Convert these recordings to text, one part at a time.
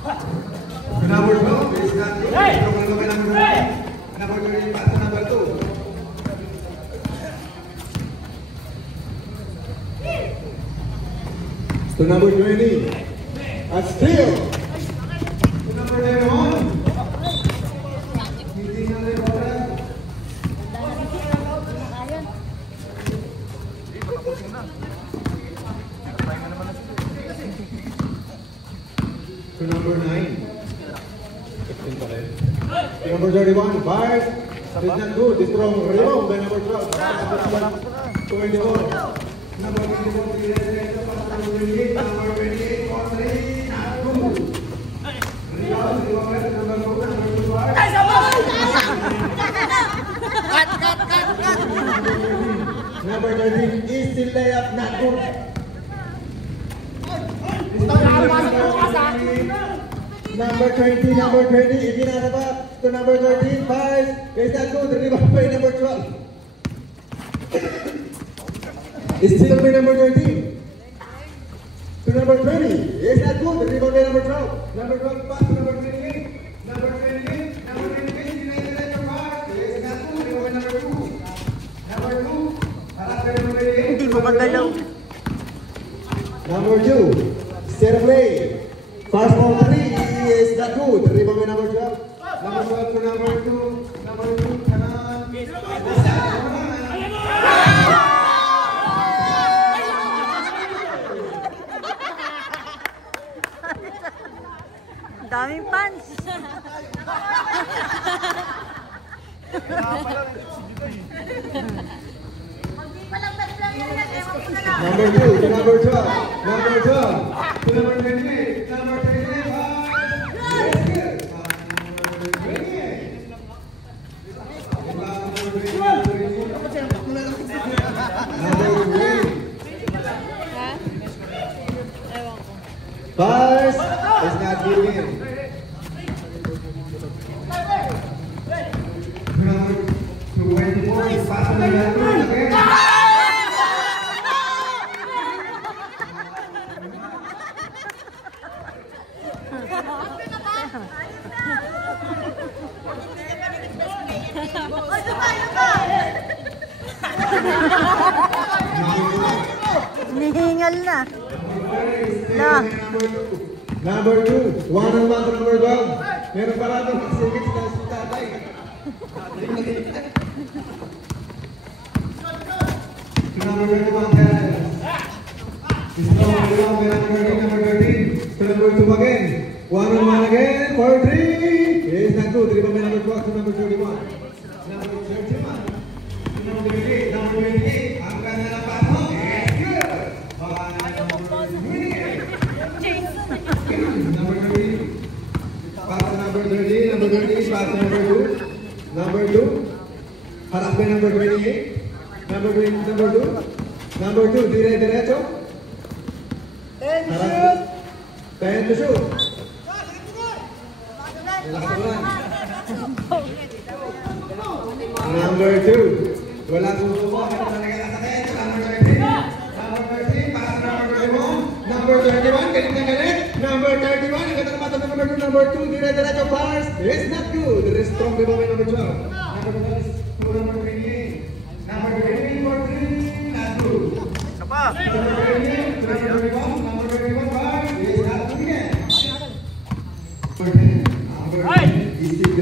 Number 12 is not good. Number 13 pass to number 2. To number 20. A steal. To number 11. Hindi na rin wala. To number 9. Number 31, Bart. Did not good. It's wrong. Rebound by number 12. 24. Number 24, number 28, number 28, for 3. Not good. Rebound, number 4, number 2, Bart. Number 13, easy layup, not good. Number 20, if you not up to number 13, 5, is that good? Rebound by number 12. It's still by number 13. To number 20, is that good? Rebound by number 12. Number 12, pass to number 28. Number 28, number 28, United Center Park. Is that good? Rebound by number 2. Number 2, harap by number 28. Hindi mo magalaw. Number 2, set of play. Fast ball 3 is not good. Rebound by number 12. Number 12 to number 2. Number 2, kanan. Daming fans. Number 2 to number 12. Number 12 to number 28. Number 28. Pass is not given. Number 24 is passing by number 2 again. Nihingal na. Number 2, 1-on-1 to number 12. Meron pala itong masigit sa tatay. Number 21, Terrence. Number 13. To number 2 again. 1-on-1 again for 3. Is not good. Rebound by number 12 to number 31. Number 31. To number 28. Number 28. Ang ganda ng pasok. Yes, good. Number 30. Pass to number 30. Number 30. Pass to number 2. Number 2. Harap by number 28. Number 20. Number 2. Number 2. Diretso. 10 to shoot. 10 to shoot. Number 2. Wala susuko. Number 13. Number 13. Pass to number 21. Number 21. Galit na galit. Number 31. Ang ganda naman number 2. Number 2. Diretso pass. It's not good. There is strong rebound by number 12. Number 12 to number 28. Number 28 for 3. Not good. Number 28 to number 31. Number 31 pass. It's not good again. Number 10. Is still the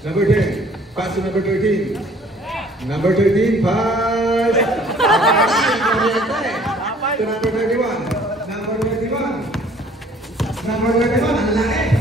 Number 10. Pass to number 13. Number 13. Pass. To number 31. Number 31. Number 31. Ang laki.